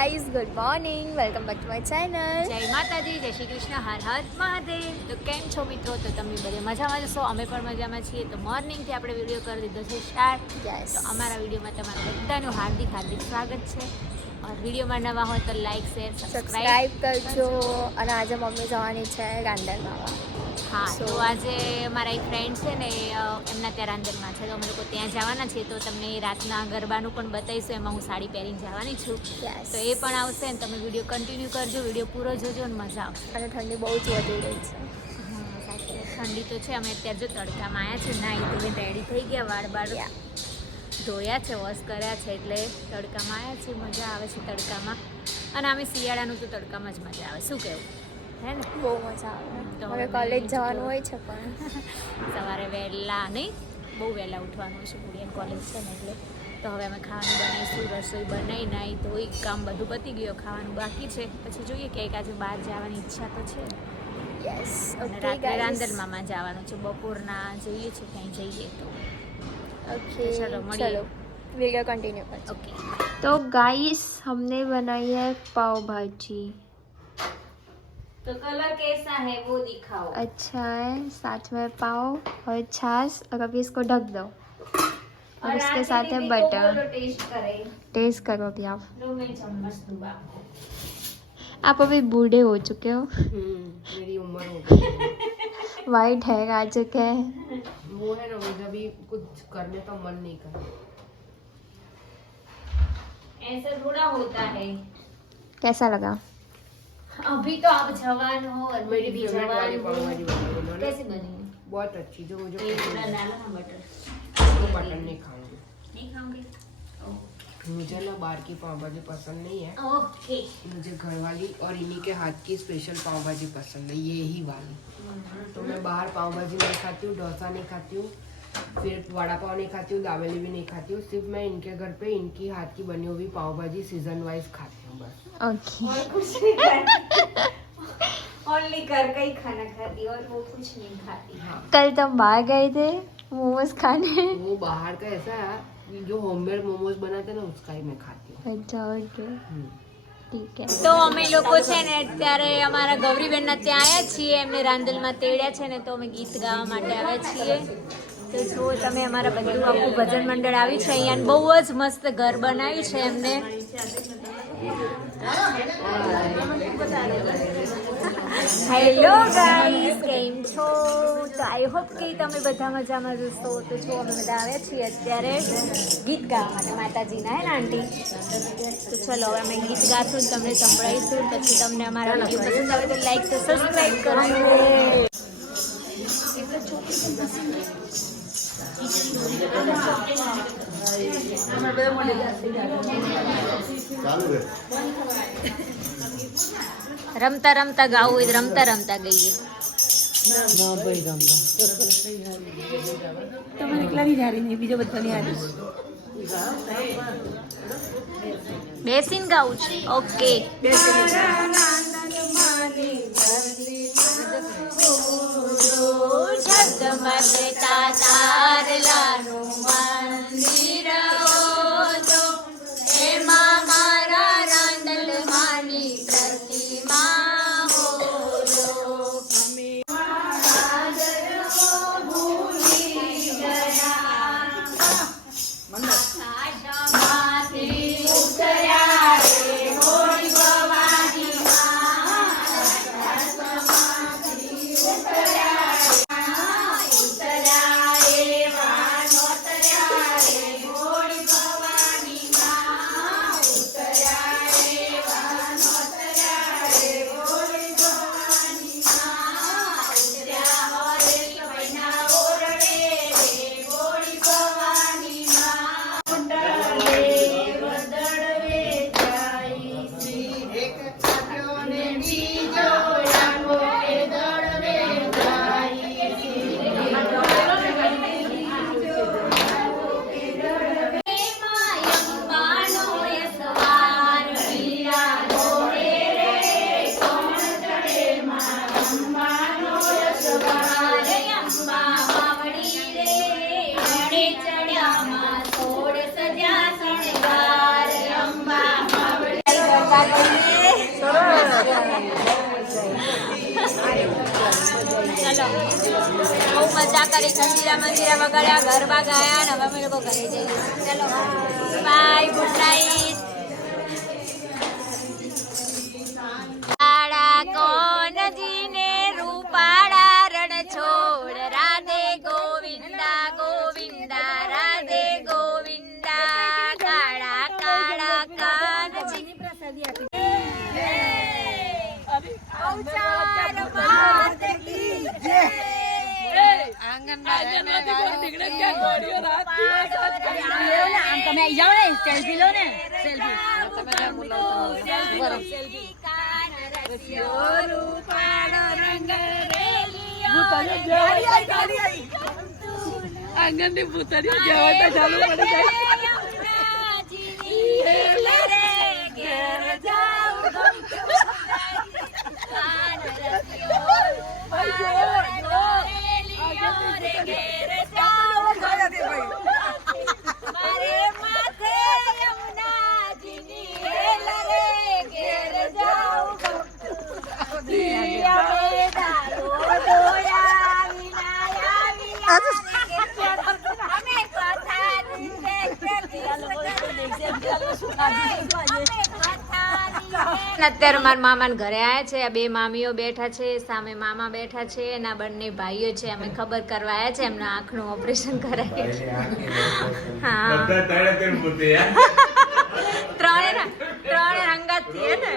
Guys good morning welcome back to my channel જય માતાજી જય શ્રી કૃષ્ણ હર હર મહાદેવ. તો કેમ છો મિત્રો? તો તમે બધે મજામાં જશો અમે પણ મજામાં છીએ. તો મોર્નિંગથી આપણે વીડિયો કરી દીધો છે સ્ટાર્ટ તો અમારા વિડીયોમાં તમારા બધાનું હાર્દિક હાર્દિક સ્વાગત છે. ઓર વિડીયોમાં નવા હોય તો લાઈક શેર સબસ્ક્રાઈબ કરજો. અને આજે મમ્મી જવાની છે ગાંડર માવા હા તો આજે મારા એક ફ્રેન્ડ છે ને એમના ત્યાં રાંદરમાં છે. તો અમે લોકો ત્યાં જવાના છીએ. તો તમને રાતના ગરબાનું પણ બતાવીશું. એમાં હું સાડી પહેરીને જવાની છું. તો એ પણ આવશે ને તમે વીડિયો કન્ટિન્યુ કરજો. વીડિયો પૂરો જોજો ને મજા આવશે. અને ઠંડી બહુ જ વધી રહી છે. ઠંડી તો છે. અમે અત્યારે જો તડકામાં આવ્યા છે નાઈ ધોઈને રેડી થઈ ગયા વાળ બાળ. ધોયા છે વોશ કર્યા છે એટલે તડકામાં આવ્યા છે. મજા આવે છે તડકામાં. અને અમે શિયાળાનું તો તડકામાં જ મજા આવે. શું કહેવું? હે ને બહુ મજા તો આવે હવે હવે કોલેજ મેં જવાનું જો- હોય છે પણ સવારે વહેલા નહીં બહુ વહેલા ઉઠવાનું છે કુડિયન કોલેજ છે ને એટલે તો હવે અમે ખાવાનું બનાવીશું રસોઈ બનાવી નાઈ ધોઈ કામ બધું પતી ગયું ખાવાનું બાકી છે પછી જોઈએ ક્યાંક આજે બહાર જવાની ઈચ્છા તો છે યસ અને ઓકે રાત્રે ગાઈઝ રાંદલમાં જવાનું છે બપોરના જોઈએ છે ક્યાંય જઈએ તો ओके चलो, મળીએ. चलो वीडियो कंटिन्यू करते ઓકે तो गाइस हमने बनाई है पाव भाजी तो कलर कैसा है वो दिखाओ। अच्छा है साथ में पाव और छाछ और अभी इसको ढक दो। और इसके साथ है बटर टेस्ट करे। टेस्ट करो अभी आप। लो मैं चम्मच दूँगा आप अभी बूढ़े हो चुके हो। मेरी उम्र हो गई वाइट हेयर आ चुके हैं। वो है ना मुझे अभी कुछ करने का मन नहीं कर ऐसा थोड़ा होता है। कैसा लगा? अभी तो आप जवान हो और मेरी भी जवान हो। कैसे बनी? बहुत अच्छी जो मुझे ये ना बटर वो बटन नहीं खाऊँगी। नहीं खाओगे मुझे ना बाहर की पाव भाजी पसंद नहीं है। ओके मुझे घर वाली और इन्हीं के हाथ की स्पेशल पाव भाजी पसंद है ये ही वाली। तो मैं बाहर पाव भाजी नहीं खाती हूँ डोसा नहीं खाती हूँ फिर वड़ा पाव नहीं खाती हूँ दावेली भी नहीं खाती हूँ सिर्फ़ मैं इनके घर पे इनकी हाथ की बनी हुई पाव भाजी सीज़न वाइज खाती हूँ बस। ओके और कुछ नहीं खाती ओनली घर का ही खाना खाती और वो कुछ नहीं खाती हाँ कल तुम बाहर गए थे मोमोज खाने वो बाहर का ऐसा है जो होममेड मोमोज बनाते हैं ना उसका ही मैं खाती हूँ अच्छा ओके हम्म। ठीक है તો અમે લોકો છે ને અત્યારે અમારા ગૌરીબેનના ત્યાં આવ્યા છીએ એમને રાંદલમાં તેડ્યા છે ને તો અમે ગીત ગાવા માટે આવ્યા છીએ તો જો તમે અમારા બધું આખું ભજન મંડળ આવ્યું છે અહીંયા અને બહુ જ મસ્ત ઘર બનાવ્યું છે એમને હેલો ગાઈસ કેમ છો? તો આઈ હોપ કે તમે બધા મજામાં જશો. તો જો અમે બધા આવ્યા છીએ અત્યારે ગીત ગાવા માટે માતાજીના, હે ને, આંટી? તો ચલો, હવે અમે ગીત ગાશું ને તમને સંભળાવીશું. પછી તમને અમારા વીડિયો પસંદ આવે તો લાઈક તો સબસ્ક્રાઈબ કરજો રમતા રમતા ગાવું હોય રમતા રમતા ગઈએ. તમારે એકલાની જારી નહીં બીજા બધાની હારી બેસીને ગાવું છે? ઓકે. ઝગમગતા તારલાનું મંદિર બહુ મજા કરી ખંડીરા મંદિરા વગેરે ગરબા ગાયા ને હવે અમે લોકો ઘરે જઈએ. ચલો. બાય ગુડ નાઇટ સેલ્ફી કાન રસ્યો રૂપાળો રંગ આંગણની ભૂતરીઓ જવા તો ચાલુ પડી જાય અત્યારે મારા મામાના ઘરે આવ્યા છે આ બે મામીઓ બેઠા છે સામે મામા બેઠા છે એના બંને ભાઈઓ છે અમે ખબર કરવા આવ્યા છે એમના આંખનું ઓપરેશન કરાય છે. હા. ત્રણે ત્રણે રંગાતથી ને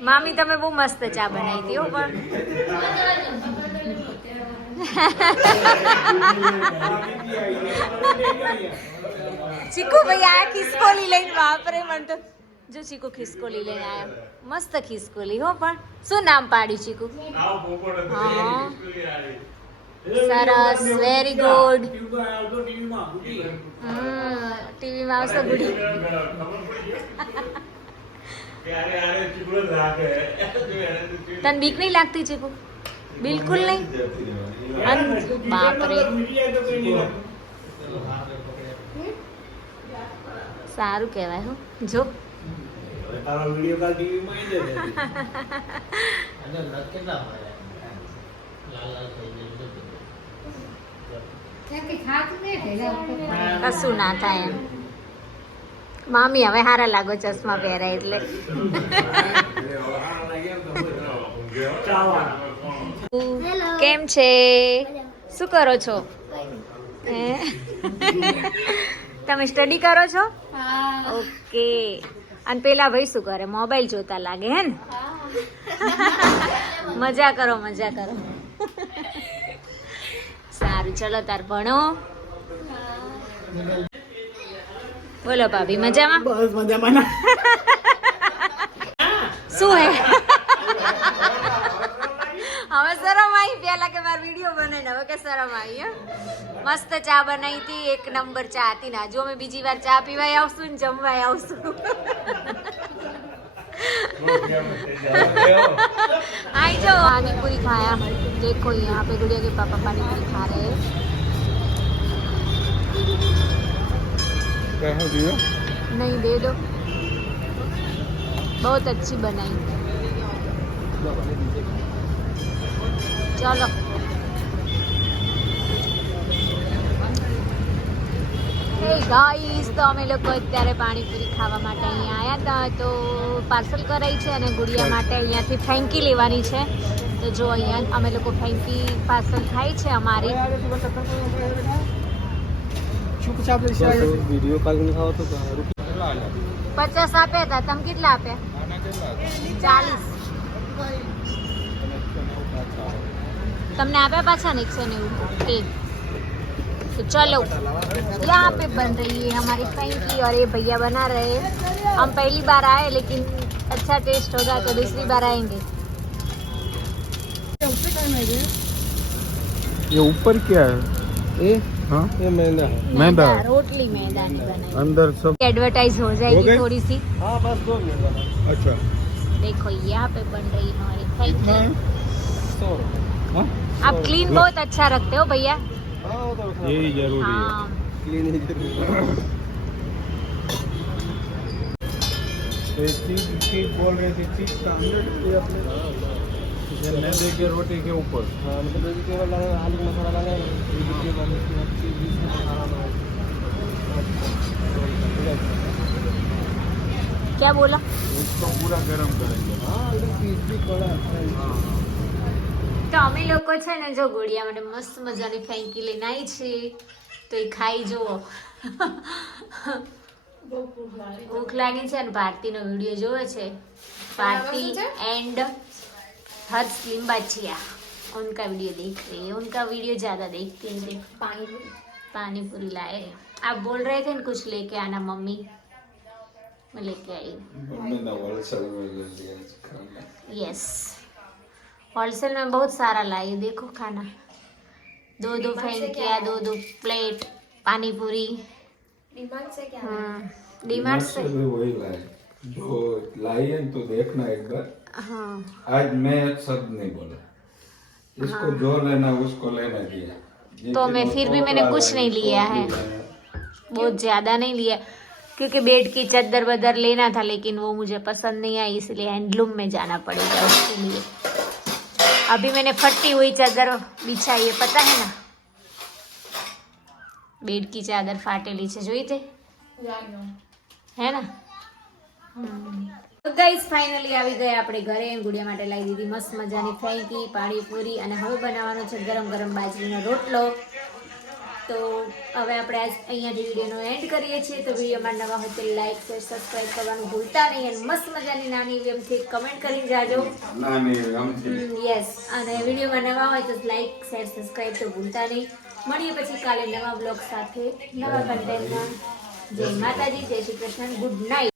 મામી તમે બહુ મસ્ત ચા બનાવી હતી હો પણ. ચીકુ ભાઈ આ ખિસકોલી લઈને વાપરે મને તો. જો ચીકુ ખિસકોલી લઈને આવ્યા મસ્ત ખિસકોલી હો પણ શું નામ પાડ્યું ચીકુ? હા. સરસ વેરી ગુડ ટીવીમાં આવશે ગુડી તને બીક નહીં લાગતી ચીકુ? બિલકુલ નહીં અન- બાપરે સારું કહેવાય હો જો કશું ના થાય એમ. મામી હવે હારા લાગો ચશ્મા પહેરાય એટલે. કેમ છે? શું કરો છો? તમે સ્ટડી કરો છો? ઓકે. અને પેલા ભાઈ શું કરે? મોબાઈલ જોતા લાગે હે ને? મજા કરો મજા કરો. સારું ચલો તાર ભણો. બોલો ભાભી મજામાં? બસ મજામાં. શું હે? શરમ આવી પેલા કે મારો વિડીયો બનાવીને હવે કે શરમ આવી હે મસ્ત ચા બનાવી હતી એક નંબર ચા હતી ને હજુ અમે બીજી વાર ચા પીવાય આવશું ને જમવાય આવશું आई जाओ पानी पूरी खाया देखो यहाँ पे गुड़िया के पापा पानी पूरी खा रहे हैं नहीं दे दो बहुत अच्छी बनाई चलो હે ગાઈસ તો અમે લોકો અત્યારે પાણીપુરી ખાવા માટે અહીંયા આવ્યા હતા તો પાર્સલ કરાઈ છે અને ગુડિયા માટે અહીંયાથી ફેંકી લેવાની છે. તો જો અહીંયા અમે લોકો ફેંકી પાર્સલ થાય છે અમારી. પચાસ આપ્યા હતા તમે કેટલા આપ્યા ચાલીસ. તમને આપ્યા પાછા ને એકસો નેવું ठीक तो चलो यहाँ पे बन रही है हमारी फ्रेंकी और ये भैया बना रहे हैं हम पहली बार आए लेकिन अच्छा टेस्ट होगा तो दूसरी बार आएंगे ये ऊपर क्या है ये हाँ ये मैदा मैदा रोटली मैदानी बनाई अंदर सब एडवर्टाइज हो हो जाएगी गई? थोड़ी सी हाँ बस दो अच्छा देखो यहाँ पे बन रही है हमारी फ्रेंकी सौ हाँ आप क्लीन हाँ। बहुत अच्छा रखते हो भैया। यही ज़रूरी है। हाँ। क्लीन ही तो बोल रहे थे मैं रोटी के ऊपर। हाँ। क्या बोला? उसको पूरा गरम करेंगे। हाँ पीस भी थोड़ा તો અમે લોકો છે ને જો ગોળિયા માટે મસ્ત મજાની ફેંકી લઈને આવી છે તો એ ખાઈ જુઓ ભૂખ લાગી છે અને ભારતીનો વિડીયો જોવે છે भारती एंड हर्ष लिम्बाचिया उनका वीडियो देख रही है उनका वीडियो ज्यादा देखती है देख पानी पानी पूरी लाए हैं। आप बोल रहे थे ना कुछ लेके आना मम्मी मैं लेके आई मैंने वलसर में ले लिया खाना यस होलसेल में बहुत सारा लाई देखो खाना। दो दो फेंकिया दो दो प्लेट पानी पूरी हाँ? डिमार्ट से वही लाए। जो लाई है तो देखना एक बार। हाँ। आज मैं एक शब्द नहीं बोला। इसको जो लेना उसको लेना दिया। तो मैं फिर भी मैंने कुछ नहीं लिया है। बहुत ज़्यादा नहीं लिया। क्योंकि बेड की चादर वदर लेना था लेकिन वो मुझे पसंद नहीं आई इसलिए हैंडलूम में जाना पड़ेगा उसके लिए। अभी मैंने फटी हुई चादर बिछाई है पता है ना बेड की चादर फाटेली છે જોઈ તે હે ને ગાઈસ ફાઇનલી આવી ગયા આપણે ઘરે ગુડિયા માટે લાવી દીધી મસ્ત મજાની ફેંકી પાણીપુરી અને હવે બનાવવાનો છે ગરમ ગરમ બાજરીનો રોટલો તો હવે આપણે આજ અહીંયાથી વિડીયોનો એન્ડ કરીએ છીએ. તો વિડીયોમાં નવા હોય તો લાઈક શેર સબસ્ક્રાઈબ કરવાનું ભૂલતા નહીં અને મસ્ત મજાની નાની એમથી કમેન્ટ કરીને જાજો. યસ અને વિડીયોમાં નવા હોય તો લાઈક શેર સબસ્ક્રાઈબ તો ભૂલતા નહીં. મળીએ પછી કાલે નવા બ્લોગ સાથે નવા કન્ટેન્ટમાં જય માતાજી જય શ્રી કૃષ્ણ ગુડ નાઇટ